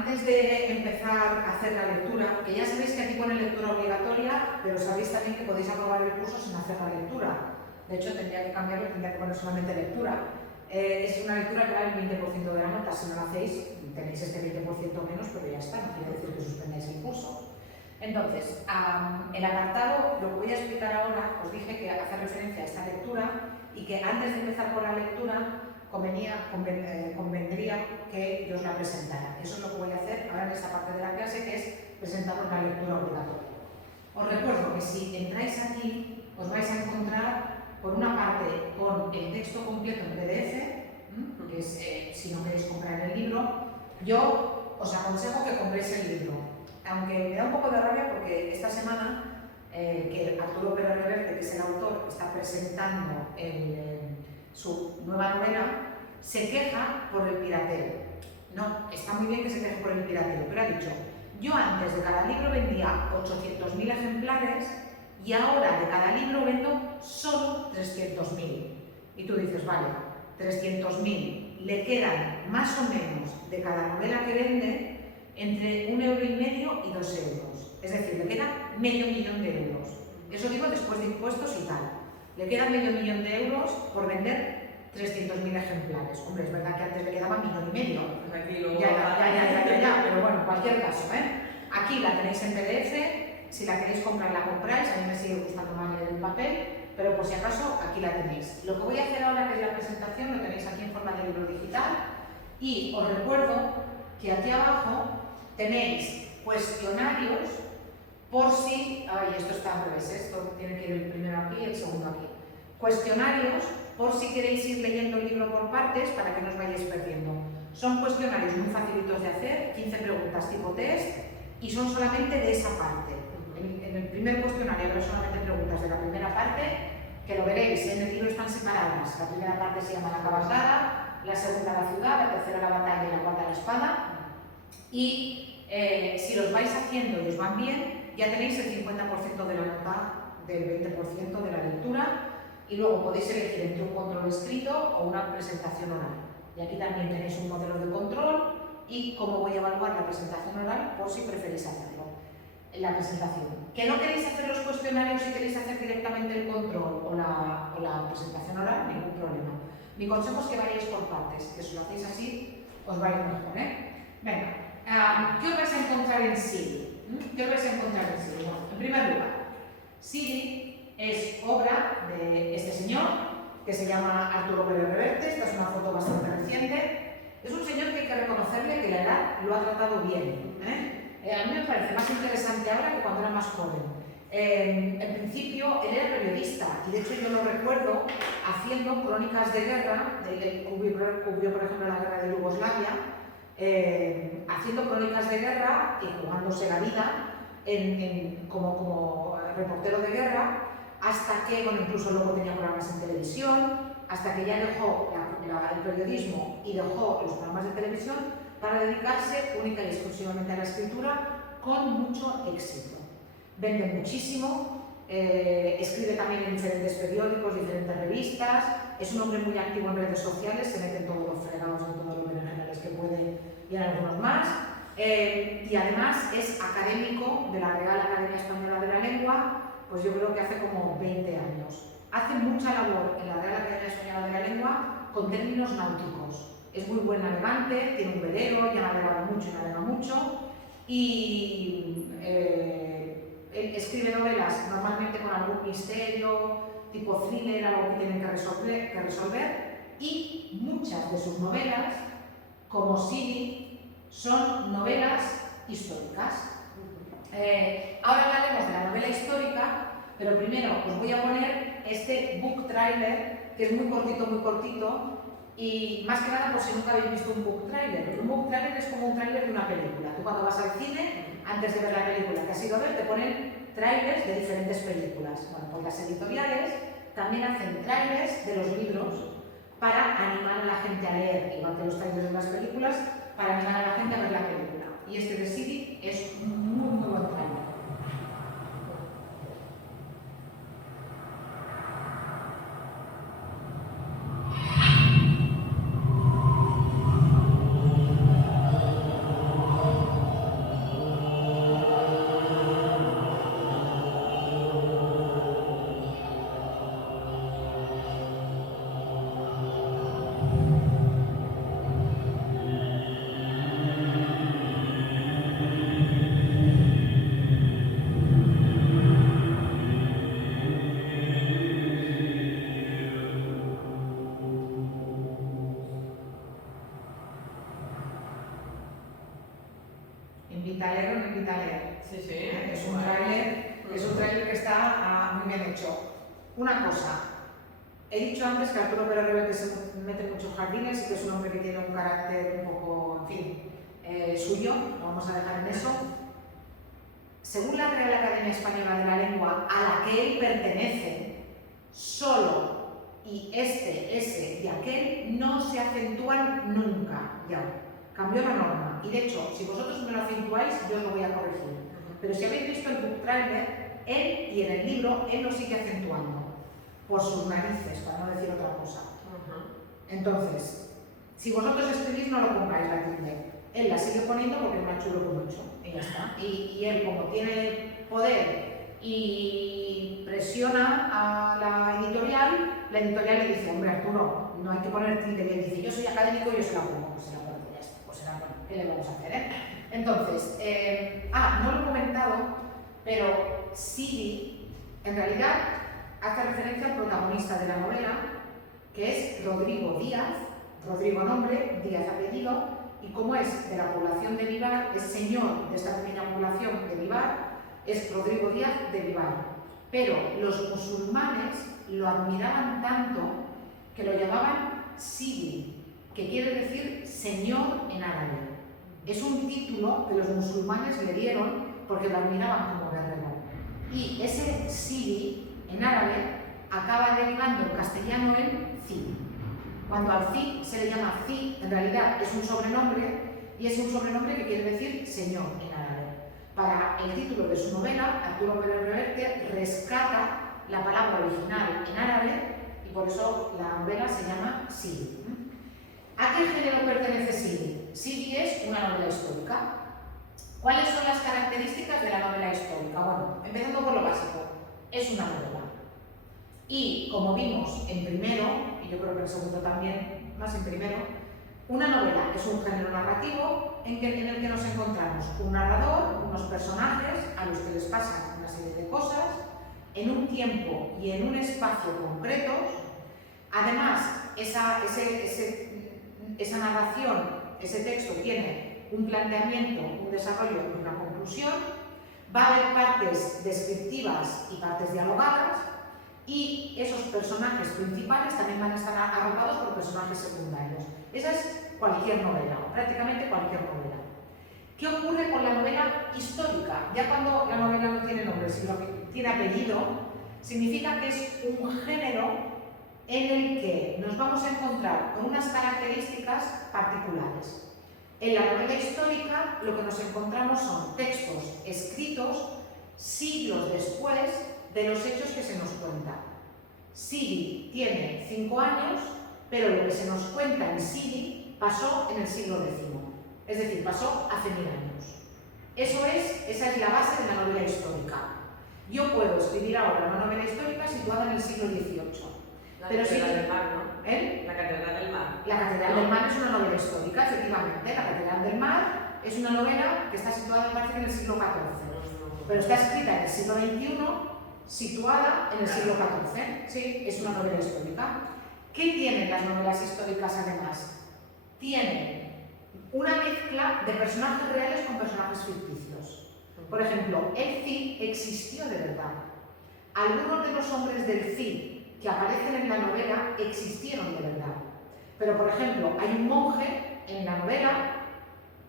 antes de empezar a hacer la lectura, que ya sabéis que aquí pone lectura obligatoria, pero sabéis también que podéis aprobar el curso sin hacer la lectura. De hecho, tendría que cambiarlo, tendría que poner solamente lectura. Es una lectura que vale el 20% de la nota. Si no lo hacéis, tenéis este 20% menos, pero ya está, no quiere decir que suspendáis el curso. Entonces, el apartado, lo que voy a explicar ahora, os dije que hace referencia a esta lectura y que antes de empezar con la lectura convendría que yo os la presentara. Eso es lo que voy a hacer ahora en esta parte de la clase, que es presentaros la lectura obligatoria. Os recuerdo que si entráis aquí, os vais a encontrar por una parte con el texto completo en PDF, que es si no queréis comprar el libro. Yo os aconsejo que compréis el libro, aunque me da un poco de rabia porque esta semana que Arturo Pérez Reverte, que es el autor, está presentando su nueva novela, se queja por el pirateo. No, está muy bien que se queje por el pirateo, pero ha dicho: yo antes de cada libro vendía 800.000 ejemplares y ahora de cada libro vendo solo 300.000. Y tú dices, vale, 300.000, le quedan más o menos de cada novela que vende entre 1,5 € y 2 euros. Es decir, le queda medio millón de euros. Eso digo después de impuestos y tal. Le queda medio millón de euros por vender 300.000 ejemplares. Hombre, es verdad que antes le quedaba 1,5 millones. Ya, pero bueno, en cualquier caso, aquí la tenéis en PDF, si la queréis comprar la compráis, a mí me sigue gustando más leer el papel, pero por si acaso aquí la tenéis. Lo que voy a hacer ahora, que es la presentación, lo tenéis aquí en forma de libro digital, y os recuerdo que aquí abajo tenéis cuestionarios por si... Ay, esto está al revés, esto tiene que ir el primero aquí y el segundo aquí. Cuestionarios por si queréis ir leyendo el libro por partes para que no os vayáis perdiendo. Son cuestionarios muy facilitos de hacer, 15 preguntas tipo test, y son solamente de esa parte. En el primer cuestionario habrá solamente preguntas de la primera parte, que lo veréis, en el libro están separadas. La primera parte se llama la cabalgada, la segunda la ciudad, la tercera la batalla y la cuarta la espada. Y si los vais haciendo y os van bien, ya tenéis el 50% de la nota del 20% de la lectura, y luego podéis elegir entre un control escrito o una presentación oral. Y aquí también tenéis un modelo de control y cómo voy a evaluar la presentación oral por si preferís hacerlo. La presentación. ¿Que no queréis hacer los cuestionarios y queréis hacer directamente el control o la presentación oral? Ningún problema. Mi consejo es que vayáis por partes, que si lo hacéis así os va a ir mejor, Venga, ¿qué os vais a encontrar en Siri? ¿Qué os vais a encontrar en Siri? Bueno, en primer lugar, Siri es obra de este señor, que se llama Arturo Pérez Reverte. Esta es una foto bastante reciente. Es un señor que hay que reconocerle que la edad lo ha tratado bien. A mí me parece más interesante ahora que cuando era más joven. En principio, él era periodista y de hecho yo lo recuerdo haciendo crónicas de guerra. Él cubrió, por ejemplo, la guerra de Yugoslavia, haciendo crónicas de guerra y jugándose la vida como reportero de guerra, hasta que, bueno, incluso luego tenía programas en televisión, hasta que ya dejó el periodismo y dejó los programas de televisión para dedicarse única y exclusivamente a la escritura, con mucho éxito. Vende muchísimo, escribe también en diferentes periódicos, diferentes revistas, es un hombre muy activo en redes sociales, se mete en todos los fregados, en todos los berenjenales que puede y en algunos más. Y además es académico de la Real Academia Española de la Lengua, pues yo creo que hace como 20 años. Hace mucha labor en la Real Academia Española de la Lengua con términos náuticos. Es muy buen navegante, tiene un velero, ya navega mucho, y él escribe novelas normalmente con algún misterio, tipo thriller, algo que tienen que resolver, y muchas de sus novelas, como Siri, son novelas históricas. Ahora hablaremos de la novela histórica, pero primero os voy a poner este book trailer, que es muy cortito, y más que nada por si nunca habéis visto un book trailer. Un book trailer es como un trailer de una película. Tú cuando vas al cine, antes de ver la película que has ido a ver, te ponen trailers de diferentes películas. Bueno, pues las editoriales también hacen trailers de los libros para animar a la gente a leer, igual que los trailers de las películas, para animar a la gente a ver la película. Y este de Siri es un muy buen trailer. invita a leer o no invita a leer. Sí, sí. Es un tráiler que está muy bien hecho. Una cosa, he dicho antes que Arturo Pérez Reverte se mete en muchos jardines y que es un hombre que tiene un carácter un poco, en fin, suyo, lo vamos a dejar en eso. Según la Real Academia Española de la Lengua, a la que él pertenece, solo y ese y aquel no se acentúan nunca, ya. Cambió la norma. Y de hecho, si vosotros me lo acentuáis, yo os lo voy a corregir. Pero si habéis visto el book trailer, él y en el libro, él lo sigue acentuando. Por sus narices, para no decir otra cosa. Entonces, si vosotros escribís, no lo pongáis la tilde. Él la sigue poniendo porque es más chulo que mucho. Y ya está. Y él, como tiene poder y presiona a la editorial le dice, hombre Arturo, no hay que poner tilde. Y él dice, yo soy académico y yo se la pongo. Pues se la pongo, ya está. Pues será bueno. ¿Qué le vamos a hacer, Entonces, no lo he comentado, pero Sidi, en realidad, hace referencia al protagonista de la novela, que es Rodrigo Díaz, Rodrigo nombre, Díaz apellido, y como es de la población de Vivar, es señor de esta pequeña población de Vivar, es Rodrigo Díaz de Vivar. Pero los musulmanes lo admiraban tanto que lo llamaban Sidi, que quiere decir señor en árabe. Es un título que los musulmanes le dieron porque lo admiraban como guerrero. Y ese Sidi, en árabe, acaba derivando en castellano en Cid. Cuando al Cid se le llama Cid, en realidad es un sobrenombre, y es un sobrenombre que quiere decir señor en árabe. Para el título de su novela, Arturo Pérez Reverte rescata la palabra original en árabe, y por eso la novela se llama Sidi. ¿A qué género pertenece Sidi? Sidi es una novela histórica. ¿Cuáles son las características de la novela histórica? Bueno, empezando por lo básico, es una novela. Y como vimos en primero, y yo creo que en segundo también, más en primero, una novela es un género narrativo en el que nos encontramos un narrador, unos personajes a los que les pasan una serie de cosas, en un tiempo y en un espacio concretos. Además, esa narración, ese texto tiene un planteamiento, un desarrollo y una conclusión. Va a haber partes descriptivas y partes dialogadas, y esos personajes principales también van a estar arropados por personajes secundarios. Esa es cualquier novela, prácticamente cualquier novela. ¿Qué ocurre con la novela histórica? Ya cuando la novela no tiene nombre, sino que tiene apellido, significa que es un género en el que nos vamos a encontrar con unas características particulares. En la novela histórica lo que nos encontramos son textos escritos siglos después de los hechos que se nos cuentan. Sidi tiene 5 años, pero lo que se nos cuenta en Sidi pasó en el siglo X, es decir, pasó hace 1000 años. Esa es la base de la novela histórica. Yo puedo escribir ahora una novela histórica situada en el siglo XVIII. La Catedral del Mar, ¿no? La Catedral del Mar. La Catedral del Mar es una novela histórica, efectivamente. La Catedral del Mar es una novela que está situada, me parece, en el siglo XIV. Pero está escrita en el siglo XXI, situada en el siglo XIV. Sí, es una novela histórica. ¿Qué tienen las novelas históricas además? Tienen una mezcla de personajes reales con personajes ficticios. Por ejemplo, el Cid existió de verdad. Algunos de los hombres del Cid que aparecen en la novela existieron de verdad. Pero, por ejemplo, hay un monje en la novela,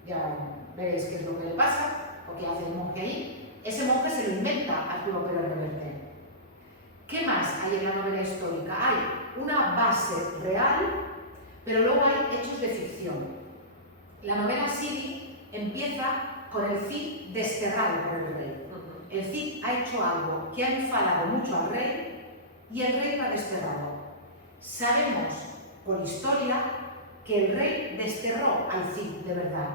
ya veréis qué es lo que le pasa, o qué hace el monje ahí. Ese monje se lo inventa Arturo Pérez Reverte. ¿Qué más hay en la novela histórica? Hay una base real, pero luego hay hechos de ficción. La novela Sidi empieza con el Cid desterrado por el rey. El Cid ha hecho algo que ha enfadado mucho al rey y el rey lo ha desterrado. Sabemos por historia que el rey desterró al Cid de verdad,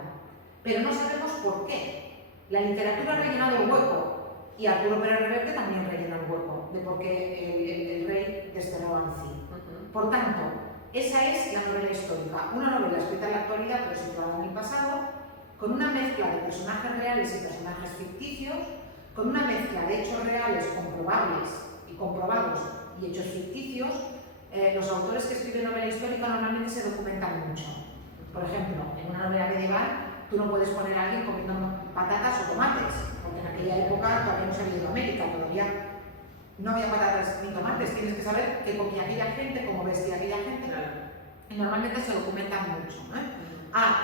pero no sabemos por qué. La literatura ha rellenado el hueco y Arturo Pérez Reverte también rellena el hueco de por qué el rey desterró al Cid. Por tanto, esa es la novela histórica, una novela escrita en la actualidad pero situada en el pasado, con una mezcla de personajes reales y personajes ficticios, con una mezcla de hechos reales comprobables y comprobados y hechos ficticios. Los autores que escriben novela histórica normalmente se documentan mucho. Por ejemplo, en una novela medieval tú no puedes poner a alguien comiendo patatas o tomates, porque en aquella época todavía no se había ido a América, todavía no había patatas ni tomates, tienes que saber qué comía aquella gente, cómo vestía aquella gente, y normalmente se documentan mucho.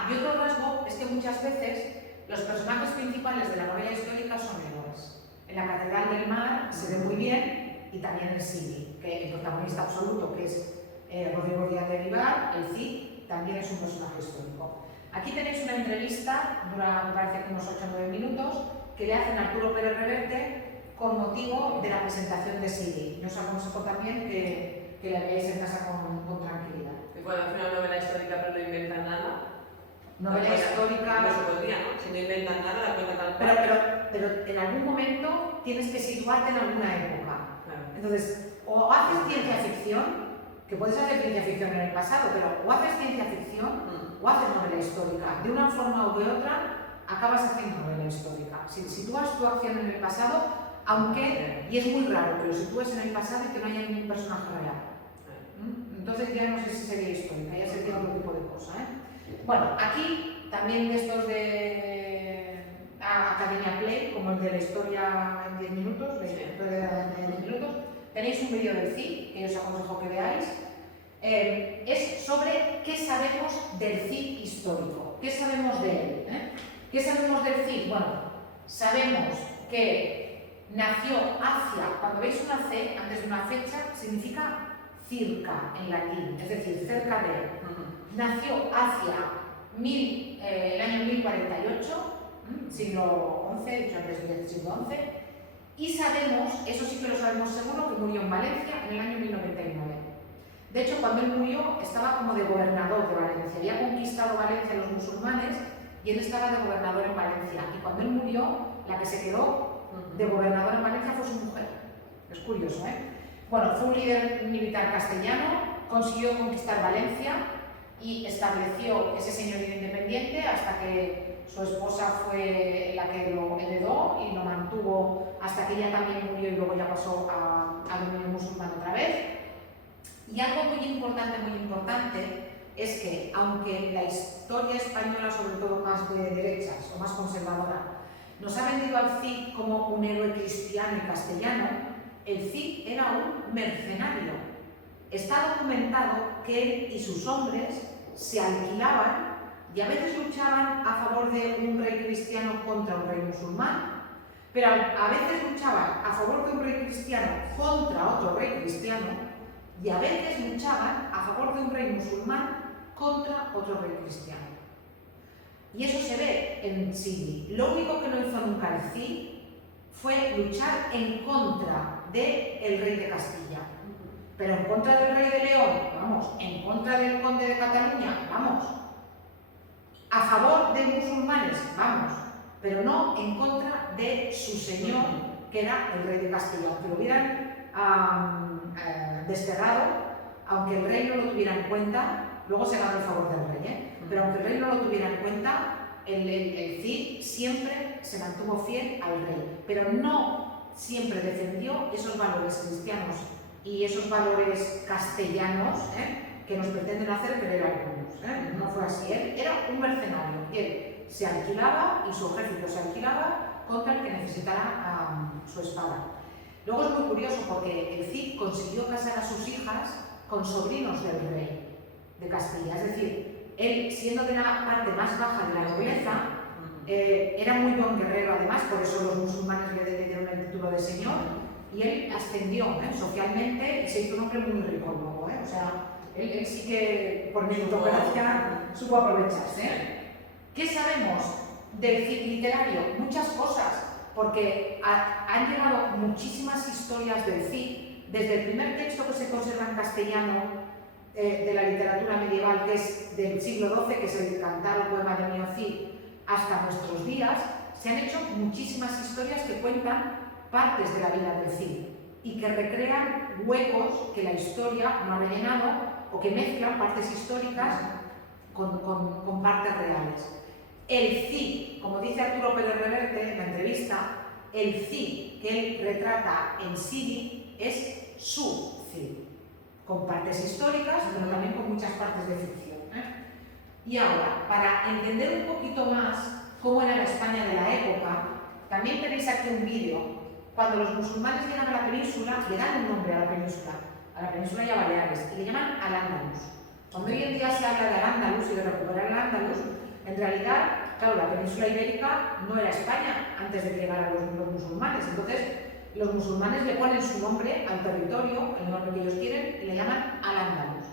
Y otro rasgo es que muchas veces los personajes principales de la novela histórica son héroes. En la Catedral del Mar se ve muy bien, y también en Sidi, que el protagonista absoluto, que es Rodrigo Díaz de Vivar, el Cid, también es un personaje histórico. Aquí tenéis una entrevista, dura me parece que unos 8 o 9 minutos, que le hacen a Arturo Pérez Reverte con motivo de la presentación de Sidi. Yo os aconsejo también que la veáis en casa con tranquilidad. Y cuando hace una novela histórica pero no inventan nada. Novela histórica. No se podría, ¿no? Si no inventan nada, la cuentan tal cual. Pero en algún momento tienes que situarte en alguna época. Claro. Entonces, o haces ciencia ficción, que puedes hacer ciencia ficción en el pasado, pero o haces ciencia ficción o haces novela histórica. De una forma u de otra, acabas haciendo novela histórica. Si sitúas tu acción en el pasado, aunque, y es muy raro que lo sitúes en el pasado y que no haya ningún personaje real. Entonces ya no sé si sería histórica, ya sería otro tipo de cosa. Bueno, aquí también de estos de Academia Play, como el de la historia en 10 minutos, tenéis un vídeo del Cid, que os aconsejo que veáis. Es sobre qué sabemos del Cid histórico, qué sabemos de él. ¿Qué sabemos del Cid? Bueno, sabemos que nació hacia, cuando veis una C antes de una fecha, significa circa en latín, es decir, cerca de. Nació hacia el año 1048, siglo XI, dicho antes del siglo XI, y sabemos, eso sí que lo sabemos seguro, que murió en Valencia en el año 1099. De hecho, cuando él murió, estaba como de gobernador de Valencia. Había conquistado Valencia a los musulmanes y él estaba de gobernador en Valencia. Y cuando él murió, la que se quedó de gobernador en Valencia fue su mujer. Es curioso, ¿eh? Bueno, fue un líder militar castellano, consiguió conquistar Valencia y estableció ese señorío independiente hasta que su esposa fue la que lo heredó y lo mantuvo hasta que ella también murió y luego ya pasó a dominio musulmán otra vez. Y algo muy importante es que, aunque la historia española, sobre todo más de derechas o más conservadora, nos ha vendido al Cid como un héroe cristiano y castellano, el Cid era un mercenario. Está documentado que él y sus hombres se alquilaban y a veces luchaban a favor de un rey cristiano contra un rey musulmán, pero a veces luchaban a favor de un rey cristiano contra otro rey cristiano y a veces luchaban a favor de un rey musulmán contra otro rey cristiano. Y eso se ve en Sidi. Lo único que no hizo nunca el Cid fue luchar en contra del rey de Castilla. Pero en contra del rey de León, vamos, en contra del conde de Cataluña, vamos, a favor de musulmanes, vamos, pero no en contra de su señor, que era el rey de Castilla. Aunque lo hubieran desterrado, aunque el rey no lo tuviera en cuenta, luego se ganó el favor del rey, pero aunque el rey no lo tuviera en cuenta, el Cid siempre se mantuvo fiel al rey, pero no siempre defendió esos valores cristianos y esos valores castellanos que nos pretenden hacer creer algunos. No fue así, él era un mercenario, y él se alquilaba y su ejército se alquilaba contra el que necesitara su espada. Luego es muy curioso porque el Cid consiguió casar a sus hijas con sobrinos del rey de Castilla, es decir, él, siendo de la parte más baja de la nobleza, era muy buen guerrero además, por eso los musulmanes le dieron el título de señor, y él ascendió socialmente y se hizo un hombre muy rico luego. O sea, él sí que por meritocracia supo aprovecharse. ¿Qué sabemos del Cid literario? Muchas cosas, porque han llegado muchísimas historias del Cid, desde el primer texto que se conserva en castellano de la literatura medieval, que es del siglo XII, que es el Cantar o Poema de Mio Cid, hasta nuestros días, se han hecho muchísimas historias que cuentan partes de la vida del Cid y que recrean huecos que la historia no ha rellenado o que mezclan partes históricas con partes reales. El Cid, como dice Arturo Pérez Reverte en la entrevista, el Cid que él retrata en Sidi es su Cid, con partes históricas, pero también con muchas partes de ficción. Y ahora, para entender un poquito más cómo era la España de la época, también tenéis aquí un vídeo. Cuando los musulmanes llegan a la península, le dan un nombre a la península y a Baleares, y le llaman Al-Ándalus. Cuando hoy en día se habla de Al-Ándalus y de recuperar Al-Ándalus, en realidad, claro, la península ibérica no era España antes de que llegaran los musulmanes. Entonces, los musulmanes le ponen su nombre al territorio, el nombre que ellos quieren, y le llaman Al-Ándalus.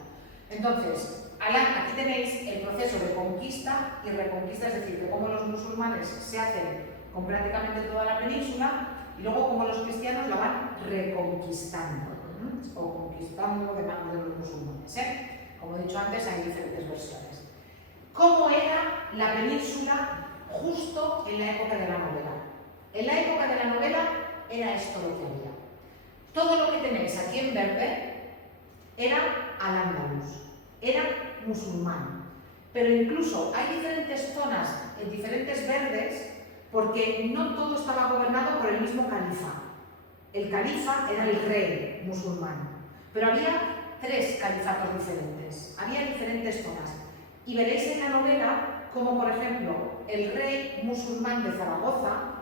Entonces, aquí tenéis el proceso de conquista y reconquista, es decir, de cómo los musulmanes se hacen con prácticamente toda la península y luego cómo los cristianos la van reconquistando o conquistando de manos de los musulmanes. Como he dicho antes, hay diferentes versiones. ¿Cómo era la península justo en la época de la novela? En la época de la novela era esto lo que había. Todo lo que tenéis aquí en verde era Al-Ándalus, era musulmán. Pero incluso hay diferentes zonas en diferentes verdes porque no todo estaba gobernado por el mismo califa. El califa era el rey musulmán, pero había 3 califatos diferentes, había diferentes zonas. Y veréis en la novela como, por ejemplo, el rey musulmán de Zaragoza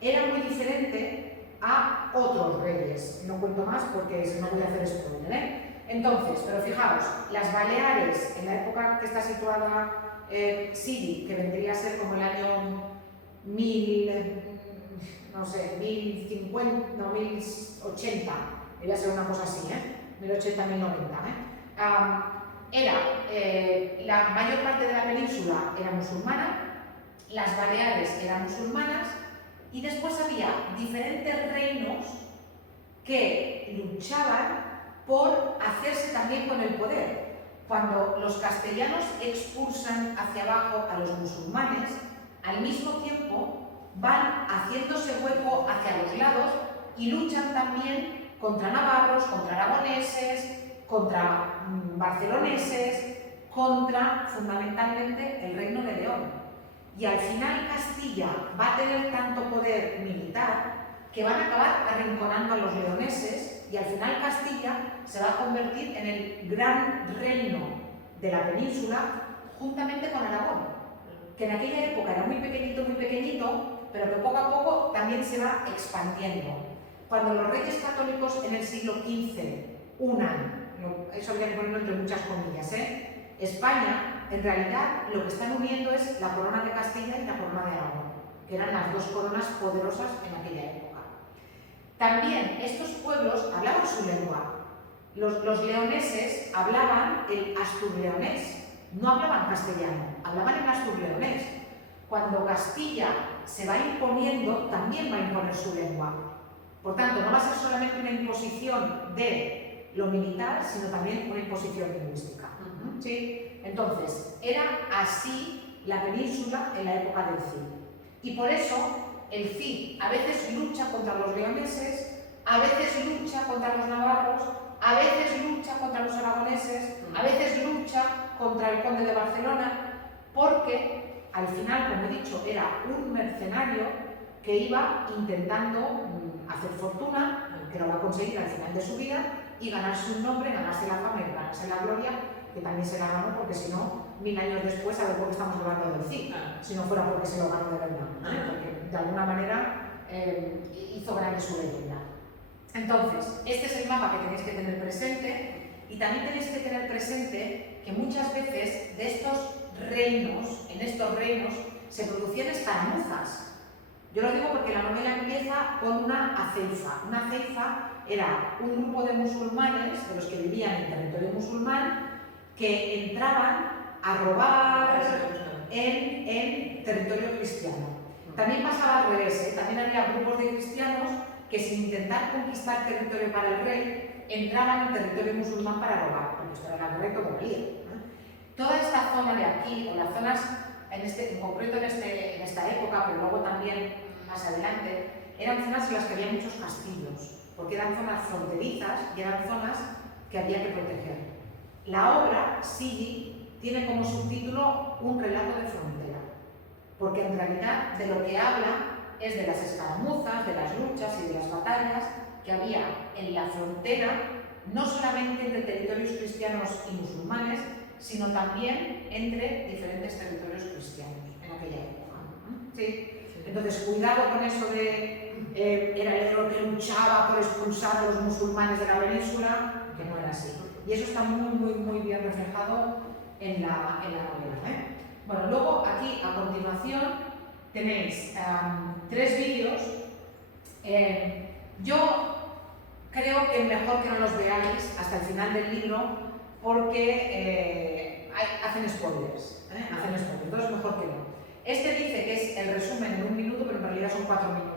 era muy diferente a otros reyes. No cuento más porque no voy a hacer spoiler, Entonces, pero fijaos, las Baleares, en la época que está situada Sidi, que vendría a ser como el año 1050, no, 1080, debía ser una cosa así, 1080, 1090, la mayor parte de la península era musulmana, las Baleares eran musulmanas y después había diferentes reinos que luchaban por hacerse también con el poder. Cuando los castellanos expulsan hacia abajo a los musulmanes, al mismo tiempo van haciéndose hueco hacia los lados y luchan también contra navarros, contra aragoneses, contra barceloneses, contra fundamentalmente el Reino de León. Y al final Castilla va a tener tanto poder militar que van a acabar arrinconando a los leoneses y al final Castilla se va a convertir en el gran reino de la península juntamente con Aragón, que en aquella época era muy pequeñito, pero que poco a poco también se va expandiendo. Cuando los reyes católicos en el siglo XV unan, eso habría que ponerlo entre muchas comillas, España, en realidad lo que están uniendo es la corona de Castilla y la corona de Aragón, que eran las 2 coronas poderosas en aquella época. También estos pueblos hablaban su lengua. Los leoneses hablaban el asturleonés, no hablaban castellano, hablaban el asturleonés. Cuando Castilla se va imponiendo, también va a imponer su lengua. Por tanto, no va a ser solamente una imposición de lo militar, sino también una imposición lingüística. ¿Sí? Entonces, era así la península en la época del Cid. Y por eso, el Cid a veces lucha contra los leoneses, a veces lucha contra los navarros, a veces lucha contra los aragoneses, a veces lucha contra el conde de Barcelona, porque al final, como he dicho, era un mercenario que iba intentando hacer fortuna, que lo va a conseguir al final de su vida, y ganarse un nombre, ganarse la fama y ganarse la gloria, que también se la ganó porque si no, 1000 años después, a ver por qué estamos hablando del Cid, si no fuera porque se lo ganó de verdad, porque de alguna manera hizo grande su leyenda. Entonces, este es el mapa que tenéis que tener presente y también tenéis que tener presente que muchas veces de estos reinos, en estos reinos, se producían escaramuzas. Yo lo digo porque la novela empieza con una aceifa. Una aceifa era un grupo de musulmanes, de los que vivían en territorio musulmán, que entraban a robar en territorio cristiano. También pasaba al revés, también había grupos de cristianos que sin intentar conquistar territorio para el rey, entraban en territorio musulmán para robar, porque esto era la guerra y todo valía. Toda esta zona de aquí, o las zonas, en concreto en esta época, pero luego también más adelante, eran zonas en las que había muchos castillos, porque eran zonas fronterizas y eran zonas que había que proteger. La obra, Sidi, tiene como subtítulo un relato de frontera, porque en realidad de lo que habla es de las escaramuzas, de las luchas y de las batallas que había en la frontera, no solamente entre territorios cristianos y musulmanes, sino también entre diferentes territorios cristianos en aquella época. Sí. Entonces, cuidado con eso de era el héroe que luchaba por expulsar a los musulmanes de la península, que no era así. Y eso está muy bien reflejado en la novela, ¿eh? Bueno, luego aquí a continuación tenéis 3 vídeos. Yo creo que es mejor que no los veáis hasta el final del libro porque hacen spoilers, hacen spoilers, entonces mejor que no. Este dice que es el resumen en 1 minuto, pero en realidad son 4 minutos.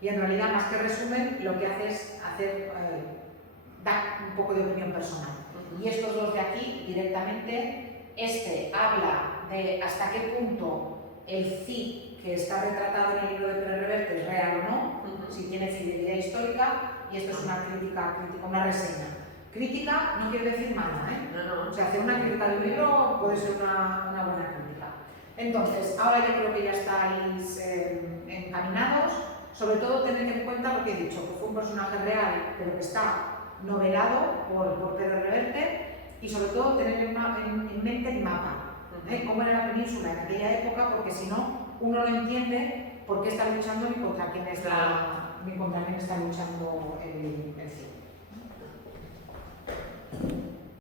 Y en realidad, más que resumen, lo que hace es dar un poco de opinión personal. Y estos dos de aquí, directamente, este habla de hasta qué punto el Cid que está retratado en el libro de Pérez Reverte es real o no, si tiene fidelidad histórica, y esto es una crítica, una reseña. Crítica no quiere decir mala, ¿eh? O sea, hacer una crítica de un libro puede ser una buena crítica. Entonces, ahora yo creo que ya estáis encaminados. Sobre todo, tened en cuenta lo que he dicho, que fue un personaje real, pero que está novelado por Pérez Reverte, y sobre todo tener en mente el mapa, cómo era la península en aquella época, porque si no, uno no entiende por qué está luchando ni contra quién está luchando el Cid.